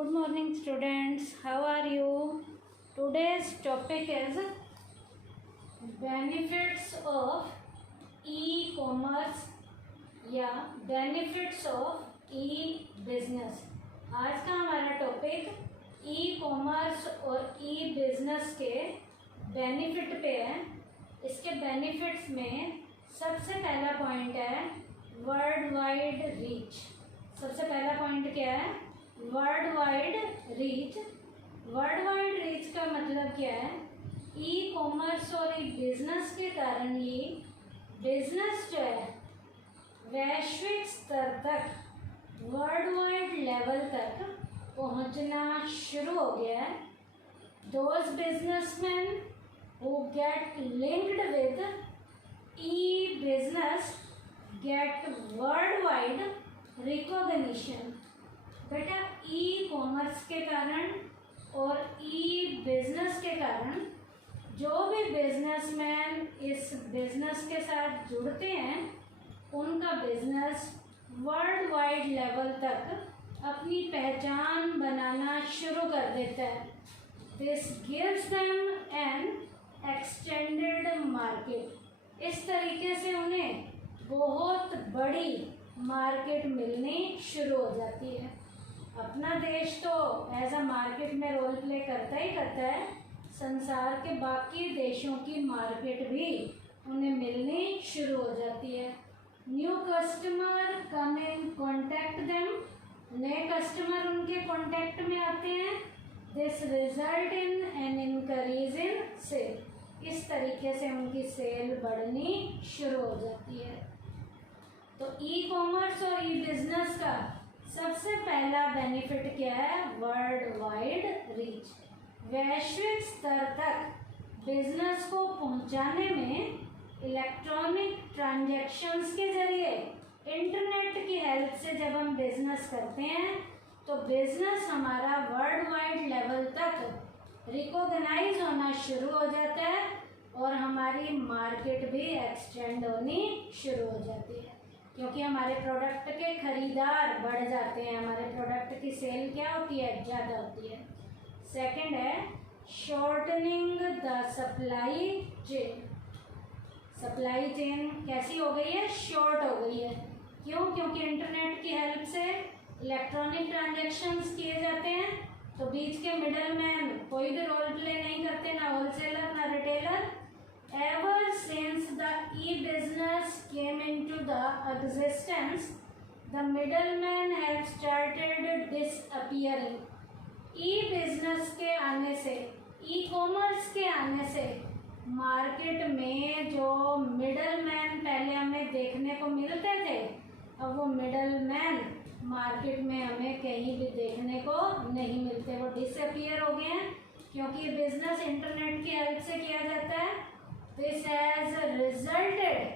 Good morning students, how are you? Today's topic is benefits of e-commerce या benefits of e-business। आज का हमारा topic e-commerce और ई-बिजनेस के बेनिफिट पे है। इसके बेनिफिट्स में सबसे पहला पॉइंट है वर्ल्ड वाइड रीच। सबसे पहला पॉइंट क्या है? World wide reach. World wide reach का मतलब क्या है? ई कॉमर्स और ई बिजनेस के कारण ही बिजनेस जो है वैश्विक स्तर तक, वर्ल्ड वाइड लेवल तक पहुंचना शुरू हो गया है। Those businessmen who get linked with e business get world wide recognition. बेटा ई कॉमर्स के कारण और ई बिजनेस के कारण जो भी बिजनेसमैन इस बिजनेस के साथ जुड़ते हैं उनका बिजनेस वर्ल्ड वाइड लेवल तक अपनी पहचान बनाना शुरू कर देता है। This gives them an extended market. इस तरीके से उन्हें बहुत बड़ी मार्केट मिलनी शुरू हो जाती है। अपना देश तो एज अ मार्केट में रोल प्ले करता ही करता है, संसार के बाकी देशों की मार्केट भी उन्हें मिलनी शुरू हो जाती है। New customer come in contact them. नए कस्टमर उनके कॉन्टैक्ट में आते हैं। This result in an increase in sale. इस तरीके से उनकी सेल बढ़नी शुरू हो जाती है। तो ई कॉमर्स और ई बिजनेस का सबसे पहला बेनिफिट क्या है? World wide reach. वैश्विक स्तर तक बिजनेस को पहुंचाने में इलेक्ट्रॉनिक ट्रांजैक्शंस के जरिए, इंटरनेट की हेल्प से जब हम बिजनेस करते हैं तो बिजनेस हमारा वर्ल्ड वाइड लेवल तक रिकॉग्नाइज होना शुरू हो जाता है और हमारी मार्केट भी एक्सटेंड होनी शुरू हो जाती है, क्योंकि हमारे प्रोडक्ट के खरीदार बढ़ जाते हैं। हमारे प्रोडक्ट की सेल क्या होती है? ज़्यादा होती है। सेकंड है shortening the supply chain. Supply chain कैसी हो गई है? शॉर्ट हो गई है। क्यों? क्योंकि इंटरनेट की हेल्प से इलेक्ट्रॉनिक ट्रांजैक्शंस किए जाते हैं, तो बीच के मिडल मैन कोई भी रोल प्ले नहीं करते, ना होलसेलर ना retailer. Ever since the e-business came into the existence, the middlemen have started disappearing. E-business के आने से, e-commerce के आने से मार्केट में जो मिडलमैन पहले हमें देखने को मिलते थे, अब वो मिडलमैन मार्केट में हमें कहीं भी देखने को नहीं मिलते। वो डिसअपियर हो गए हैं, क्योंकि ये बिजनेस इंटरनेट की हेल्प से किया जाता है। This has resulted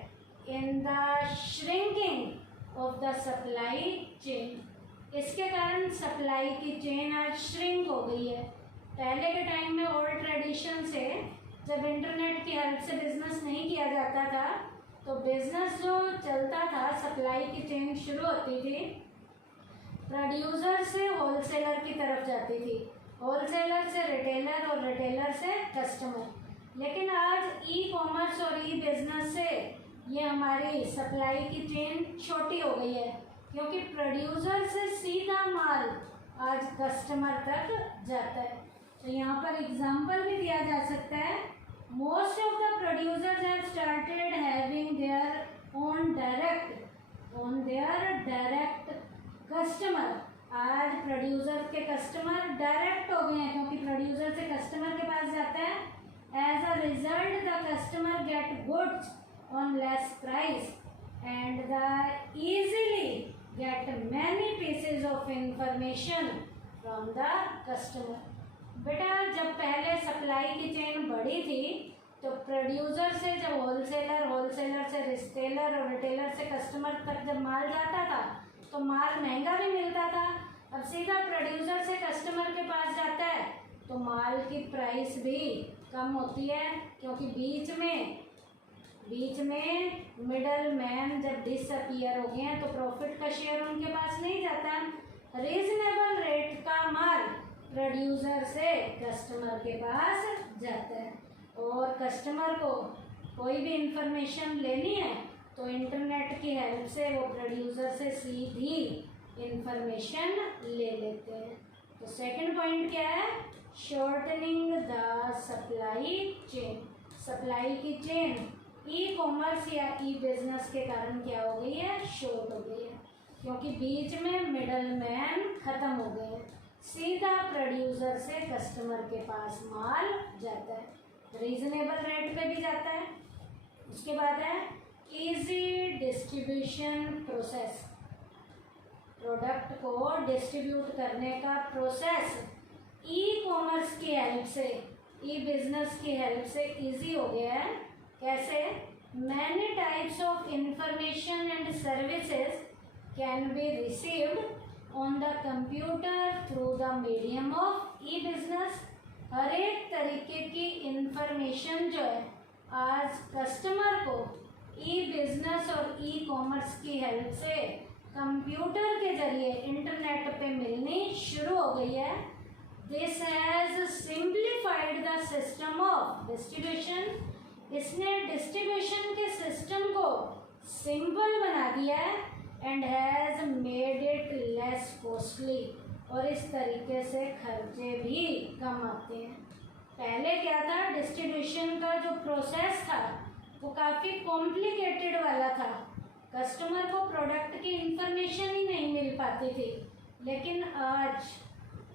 in the shrinking of the supply chain. इसके कारण सप्लाई की चेन आज श्रिंक हो गई है। पहले के टाइम में ओल्ड ट्रेडिशन से जब इंटरनेट की हेल्प से बिजनेस नहीं किया जाता था तो बिजनेस जो चलता था, सप्लाई की चेन शुरू होती थी, प्रोड्यूसर से होलसेलर की तरफ जाती थी, होलसेलर से रिटेलर और रिटेलर से कस्टमर। लेकिन आज ई कॉमर्स और ई बिजनेस से ये हमारी सप्लाई की चेन छोटी हो गई है, क्योंकि प्रोड्यूसर से सीधा माल आज कस्टमर तक जाता है। तो यहाँ पर एग्जांपल भी दिया जा सकता है। Most of the producers have started having their own direct customer. आज प्रोड्यूसर के कस्टमर डायरेक्ट हो गए हैं, क्योंकि प्रोड्यूसर से कस्टमर के पास जाता है। As a result, the customer get goods on less price and the easily get many pieces of information from the customer. बेटा जब पहले सप्लाई की चेन बड़ी थी तो प्रोड्यूसर से जब होलसेलर, होलसेलर से रिटेलर और रिटेलर से कस्टमर तक जब माल जाता था तो माल महंगा भी मिलता था। अब सीधा प्रोड्यूसर से कस्टमर के पास जाता है तो माल की प्राइस भी कम होती है, क्योंकि बीच में मिडल मैन जब डिसअपियर हो गए हैं तो प्रॉफिट का शेयर उनके पास नहीं जाता। रीजनेबल रेट का माल प्रोड्यूसर से कस्टमर के पास जाता है। और कस्टमर को कोई भी इंफॉर्मेशन लेनी है तो इंटरनेट की हेल्प से वो प्रोड्यूसर से सीधी इंफॉर्मेशन ले लेते हैं। तो सेकंड पॉइंट क्या है? Shortening the supply chain. Supply की चेन ई कॉमर्स या ई बिजनेस के कारण क्या हो गई है? शॉर्ट हो गई है, क्योंकि बीच में मिडल मैन खत्म हो गए हैं। सीधा प्रोड्यूसर से कस्टमर के पास माल जाता है, रीजनेबल रेट पे भी जाता है। उसके बाद है इजी डिस्ट्रीब्यूशन प्रोसेस। प्रोडक्ट को डिस्ट्रीब्यूट करने का प्रोसेस ई कॉमर्स की हेल्प से, ई बिजनेस की हेल्प से इजी हो गया है। कैसे? Many types of information and services can be received on the computer through the medium of e business. हर एक तरीके की इंफॉर्मेशन जो है आज कस्टमर को ई बिजनेस और ई कॉमर्स की हेल्प से कंप्यूटर के जरिए इंटरनेट पे मिलनी शुरू हो गई है। This has simplified the system of distribution. इसने डिस्ट्रीब्यूशन के सिस्टम को सिंपल बना दिया है and has made it less costly. और इस तरीके से खर्चे भी कम आते हैं। पहले क्या था? डिस्ट्रीब्यूशन का जो प्रोसेस था वो काफ़ी कॉम्प्लिकेटेड वाला था। कस्टमर को प्रोडक्ट की इंफॉर्मेशन ही नहीं मिल पाती थी। लेकिन आज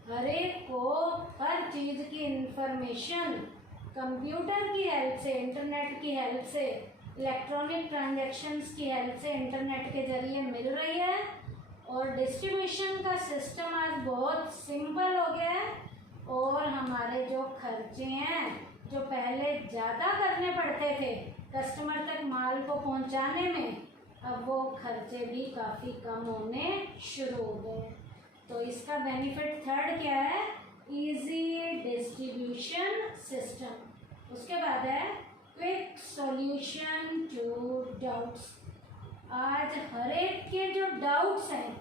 हर एक को हर चीज़ की इंफॉर्मेशन कंप्यूटर की हेल्प से, इंटरनेट की हेल्प से, इलेक्ट्रॉनिक ट्रांजैक्शंस की हेल्प से इंटरनेट के ज़रिए मिल रही है। और डिस्ट्रीब्यूशन का सिस्टम आज बहुत सिंपल हो गया है। और हमारे जो खर्चे हैं, जो पहले ज़्यादा करने पड़ते थे कस्टमर तक माल को पहुंचाने में, अब वो खर्चे भी काफ़ी कम होने शुरू हो गए। तो इसका बेनिफिट थर्ड क्या है? Easy distribution system. उसके बाद है क्विक सॉल्यूशन टू डाउट्स। आज हर एक के जो डाउट्स हैं,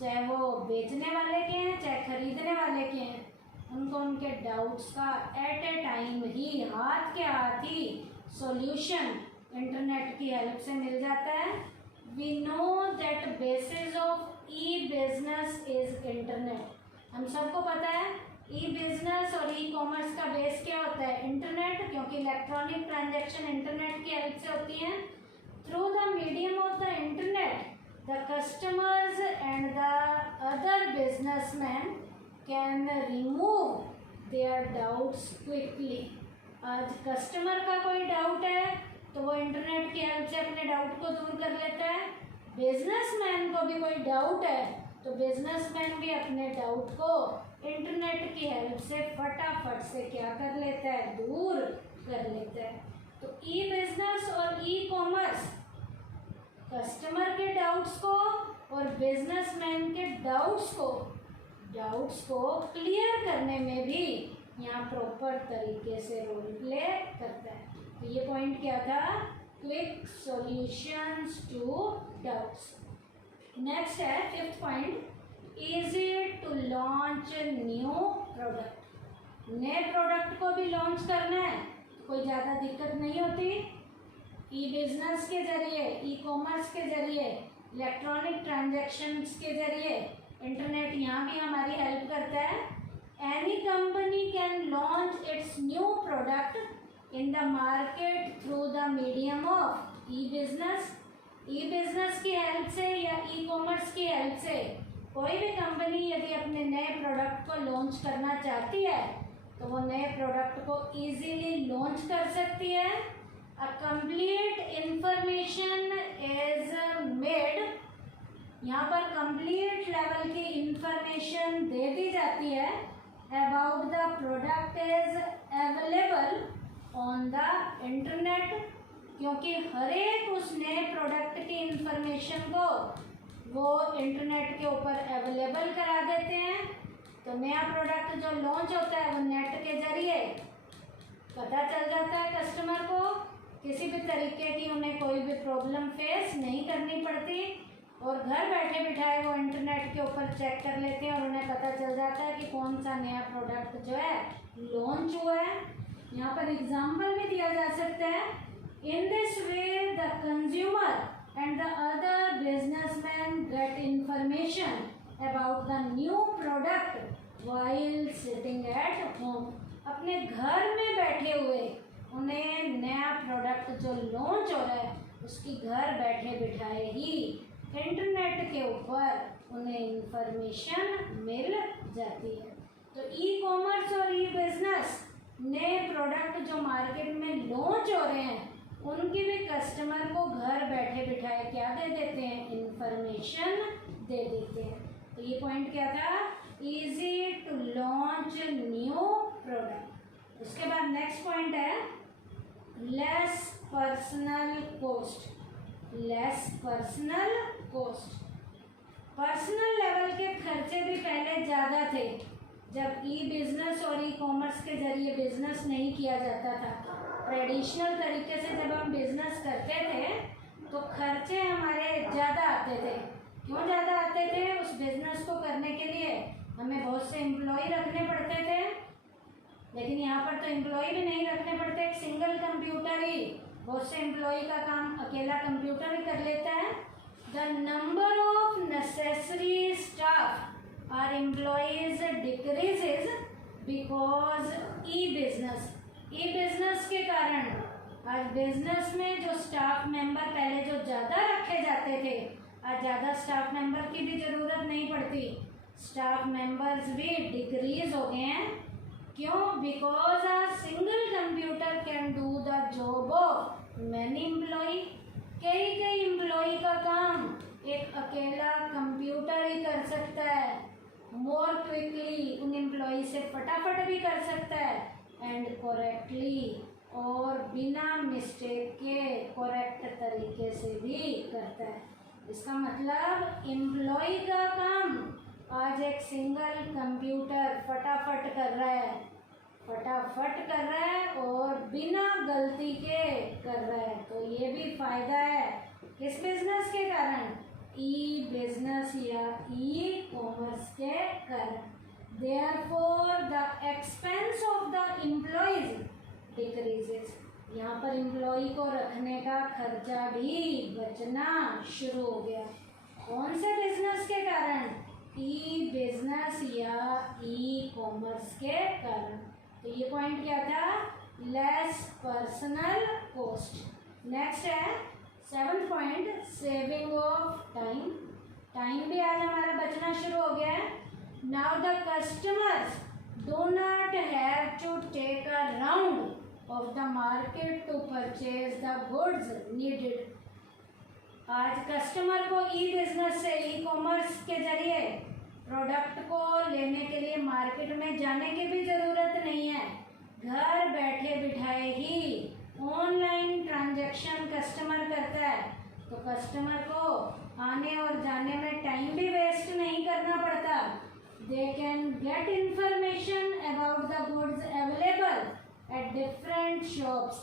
चाहे वो बेचने वाले के हैं चाहे खरीदने वाले के हैं, उनको उनके डाउट्स का एट ए टाइम ही, हाथ के हाथ ही सॉल्यूशन इंटरनेट की हेल्प से मिल जाता है। We know that basis of e business is internet. हम सबको पता है ई बिजनेस और ई कॉमर्स का बेस क्या होता है? इंटरनेट, क्योंकि इलेक्ट्रॉनिक ट्रांजैक्शन इंटरनेट की हेल्प से होती हैं। Through the medium of the internet the customers and the other businessmen can remove their doubts quickly। आज कस्टमर का कोई डाउट है तो वो इंटरनेट की हेल्प से अपने डाउट को दूर कर लेता है। बिजनेसमैन को भी कोई डाउट है तो बिजनेसमैन भी अपने डाउट को इंटरनेट की हेल्प से फटाफट से क्या कर लेता है? दूर कर लेता है। तो ई बिजनेस और ई कॉमर्स कस्टमर के डाउट्स को और बिजनेसमैन के डाउट्स को क्लियर करने में भी यहाँ प्रॉपर तरीके से रोल प्ले करता है। तो ये पॉइंट क्या था? Quick solutions to doubts. Next है fifth point, easy to launch new product. नए प्रोडक्ट को भी लॉन्च करना है तो कोई ज़्यादा दिक्कत नहीं होती। ई बिजनेस के जरिए, ई कॉमर्स के जरिए, इलेक्ट्रॉनिक ट्रांजैक्शंस के जरिए इंटरनेट यहाँ भी हमारी हेल्प करता है। Any company can launch its new product in the market through the medium of e business. E business की हेल्प से या ई कॉमर्स की हेल्प से कोई भी कंपनी यदि अपने नए प्रोडक्ट को लॉन्च करना चाहती है तो वो नए प्रोडक्ट को ईजीली लॉन्च कर सकती है। A complete information is made। यहाँ पर complete level की information दे दी जाती है about the product is available on the internet। क्योंकि हर एक उस नए प्रोडक्ट की इंफॉर्मेशन को वो इंटरनेट के ऊपर अवेलेबल करा देते हैं। तो नया प्रोडक्ट जो लॉन्च होता है वो नेट के जरिए पता चल जाता है कस्टमर को। किसी भी तरीके की उन्हें कोई भी प्रॉब्लम फेस नहीं करनी पड़ती और घर बैठे बिठाए वो इंटरनेट के ऊपर चेक कर लेते हैं और उन्हें पता चल जाता है कि कौन सा नया प्रोडक्ट जो है लॉन्च हुआ है। यहाँ पर एग्जाम्पल भी दिया जा सकता है, in this way the consumer and the other businessman get information about the new product while sitting at home. अपने घर में बैठे हुए उन्हें नया प्रोडक्ट जो लॉन्च हो रहा है उसकी घर बैठे बिठाए ही इंटरनेट के ऊपर उन्हें इंफॉर्मेशन मिल जाती है। तो ई कॉमर्स और ई बिजनेस नए प्रोडक्ट जो मार्केट में लॉन्च हो रहे हैं उनकी भी कस्टमर को घर बैठे बिठाए क्या दे देते हैं, इंफॉर्मेशन दे देते हैं। तो ये पॉइंट क्या था, easy to launch new product. उसके बाद नेक्स्ट पॉइंट है less personal cost. Less personal cost, personal level के खर्चे भी पहले ज़्यादा थे जब ई बिजनेस और ई कॉमर्स के जरिए बिजनेस नहीं किया जाता था। ट्रेडिशनल तरीके से जब हम बिजनेस करते थे तो खर्चे हमारे ज़्यादा आते थे। क्यों ज़्यादा आते थे, उस बिजनेस को करने के लिए हमें बहुत से एम्प्लॉय रखने पड़ते थे, लेकिन यहाँ पर तो एम्प्लॉय भी नहीं रखने पड़ते, एक सिंगल कंप्यूटर ही बहुत से एम्प्लॉय का काम अकेला कंप्यूटर ही कर लेता है। The number of necessary staff are employees decreases because e business. E business के कारण आज बिजनेस में जो स्टाफ मेंबर पहले जो ज़्यादा रखे जाते थे आज ज़्यादा स्टाफ मेंबर की भी ज़रूरत नहीं पड़ती। स्टाफ मेंबर्स भी डिक्रीज हो गए हैं। क्यों, because a single computer can do the job of many employ. कई एम्प्लॉय का काम एक अकेला कंप्यूटर ही कर सकता है, मोर क्विकली, उन एम्प्लॉय से फटाफट भी कर सकता है एंड करेक्टली, और बिना मिस्टेक के करेक्ट तरीके से भी करता है। इसका मतलब एम्प्लॉय का काम आज एक सिंगल कंप्यूटर फटाफट कर रहा है और बिना गलती के कर रहा है। तो ये भी फायदा है किस बिजनेस के कारण, ई बिजनेस या ई कॉमर्स के कारण। Therefore the expense of the employees decreases. यहाँ पर एम्प्लॉय को रखने का खर्चा भी बचना शुरू हो गया। कौन से बिजनेस के कारण, ई बिजनेस या ई कॉमर्स के कारण। तो ये पॉइंट क्या था, लेस पर्सनल कॉस्ट। नेक्स्ट है 7th point, saving of time. Time भी आज हमारा बचना शुरू हो गया है। Now the customers do not have to take a round of the market to purchase the goods needed। आज कस्टमर को ई बिजनेस से, ई कॉमर्स के जरिए प्रोडक्ट को लेने के लिए मार्केट में जाने की भी ज़रूरत नहीं है। घर बैठे बिठाए ही ऑनलाइन ट्रांजैक्शन कस्टमर करता है, तो कस्टमर को आने और जाने में टाइम भी वेस्ट नहीं करना पड़ता। They can get information about the goods available at different shops.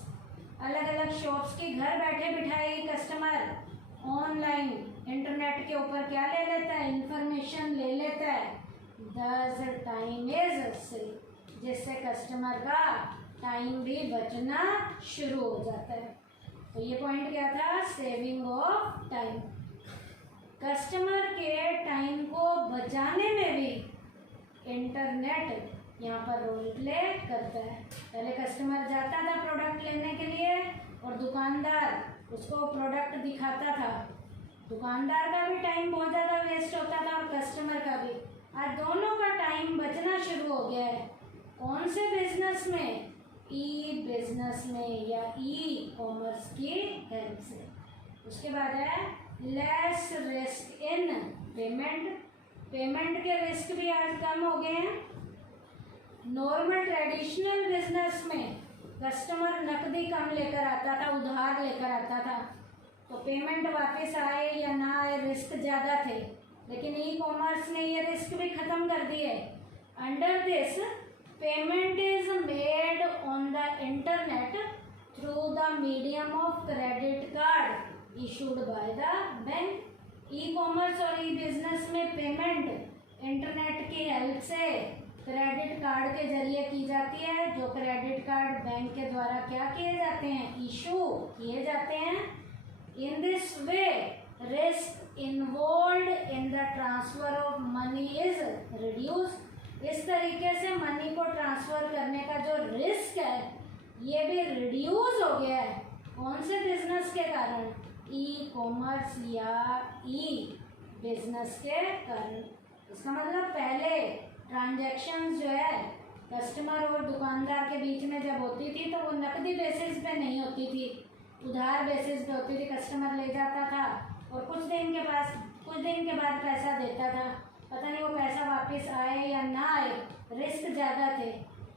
अलग अलग शॉप्स की घर बैठे बिठाए कस्टमर ऑनलाइन इंटरनेट के ऊपर क्या ले लेता है, इंफॉर्मेशन ले लेता है। दस टाइम इज सेव, जिससे कस्टमर का टाइम भी बचना शुरू हो जाता है। तो ये पॉइंट क्या था, सेविंग ऑफ टाइम। कस्टमर के टाइम को बचाने में भी इंटरनेट यहाँ पर रोल प्ले करता है। पहले कस्टमर जाता था प्रोडक्ट लेने के लिए और दुकानदार उसको प्रोडक्ट दिखाता था। दुकानदार का भी टाइम बहुत ज़्यादा वेस्ट होता था और कस्टमर का भी। आज दोनों का टाइम बचना शुरू हो गया है। कौन से बिजनेस में, ई बिजनेस में या ई कॉमर्स की हेल्प से। उसके बाद है less risk in payment. Payment के रिस्क भी आज कम हो गए हैं। नॉर्मल ट्रेडिशनल बिजनेस में कस्टमर नकदी कम लेकर आता था, उधार लेकर आता था, तो पेमेंट वापस आए या ना आए रिस्क ज़्यादा थे। लेकिन ई कॉमर्स ने ये रिस्क भी ख़त्म कर दिए। Under this payment is made on the internet through the medium of credit card issued by the bank. E commerce और ई बिजनेस में पेमेंट इंटरनेट की हेल्प से क्रेडिट कार्ड के जरिए की जाती है, जो क्रेडिट कार्ड बैंक के द्वारा क्या किए जाते हैं, इशू किए जाते हैं। In this way risk involve in the transfer of money is reduce. इस तरीके से मनी को ट्रांसफर करने का जो रिस्क है ये भी रिड्यूस हो गया है। कौन से बिजनेस के कारण, ई कॉमर्स या ई बिजनेस के कारण। इसका मतलब पहले ट्रांजैक्शंस जो है कस्टमर और दुकानदार के बीच में जब होती थी तो वो नकदी बेसिस पे नहीं होती थी, उधार बेसिस पे होती थी। कस्टमर ले जाता था और कुछ दिन के बाद पैसा देता था, पता नहीं वो पैसा वापस आए या ना आए, रिस्क ज़्यादा थे।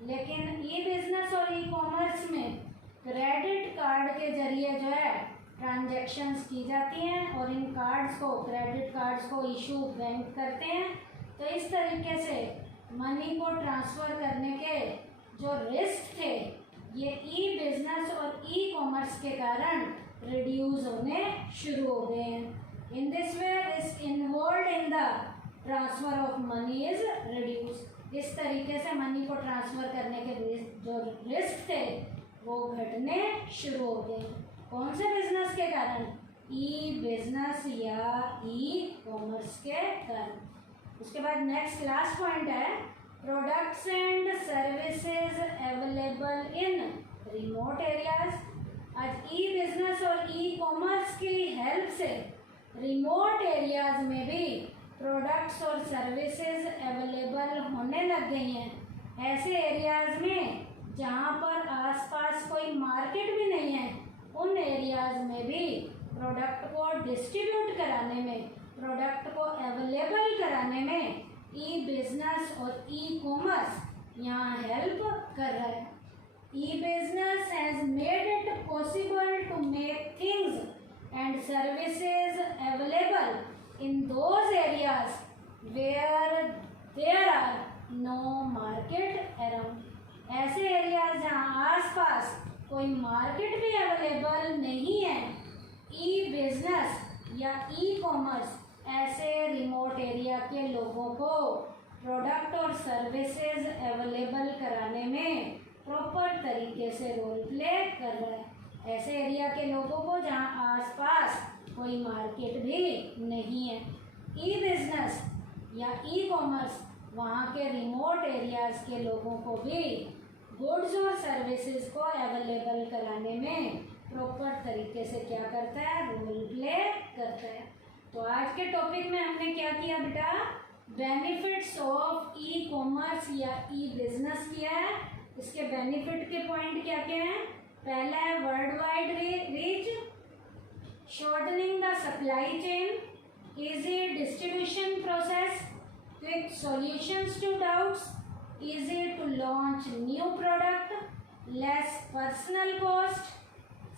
लेकिन ई बिजनेस और ई कॉमर्स में क्रेडिट कार्ड के जरिए जो है ट्रांजैक्शंस की जाती हैं और इन कार्ड्स को, क्रेडिट कार्ड्स को इशू बैंक करते हैं। तो इस तरीके से मनी को ट्रांसफ़र करने के जो रिस्क थे ये ई बिजनेस और ई कॉमर्स के कारण रिड्यूस होने शुरू हो गए हैं। In this way risk involve in the transfer of money is reduce. इस तरीके से मनी को ट्रांसफ़र करने के जो रिस्क थे वो घटने शुरू हो गए। कौन से बिजनेस के कारण, ई बिजनेस या ई कॉमर्स के कारण। उसके बाद नेक्स्ट लास्ट पॉइंट है products and services available in remote areas. आज ई बिजनेस और ई कॉमर्स की हेल्प से रिमोट एरियाज में भी प्रोडक्ट्स और सर्विसेज अवेलेबल होने लग गई हैं। ऐसे एरियाज में जहाँ पर आसपास कोई मार्केट भी नहीं है, उन एरियाज में भी प्रोडक्ट को डिस्ट्रीब्यूट कराने में, प्रोडक्ट को अवेलेबल कराने में ई बिजनेस और ई कॉमर्स यहाँ हेल्प कर रहा है। E business has made it possible to make things and services available in those areas where there are no market around। ऐसे एरियाज जहाँ आसपास कोई मार्केट भी अवेलेबल नहीं है, ई बिजनेस या ई कॉमर्स ऐसे रिमोट एरिया के लोगों को प्रोडक्ट और सर्विसेज अवेलेबल कराने में प्रॉपर तरीके से रोल प्ले कर रहा है। ऐसे एरिया के लोगों को जहाँ आसपास कोई मार्केट भी नहीं है। ई बिजनेस या ई कॉमर्स वहाँ के रिमोट एरियाज़ के लोगों को भी गुड्स और सर्विसेज को अवेलेबल कराने में प्रॉपर तरीके से क्या करता है, रोल प्ले करता है। तो आज के टॉपिक में हमने क्या किया बेटा, बेनिफिट्स ऑफ ई कॉमर्स या ई बिजनेस किया है। इसके बेनिफिट के पॉइंट क्या क्या हैं। पहला है world wide reach, shortening the supply chain, easy distribution process, quick solutions to doubts, easy to launch new product, less personal cost,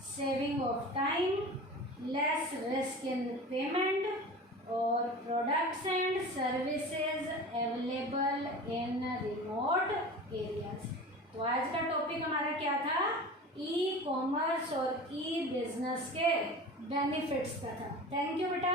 saving of time, less risk in payment, और products and services available in remote areas। तो आज का topic हमारा क्या था, e commerce और ई business के benefits का था। थैंक यू बेटा।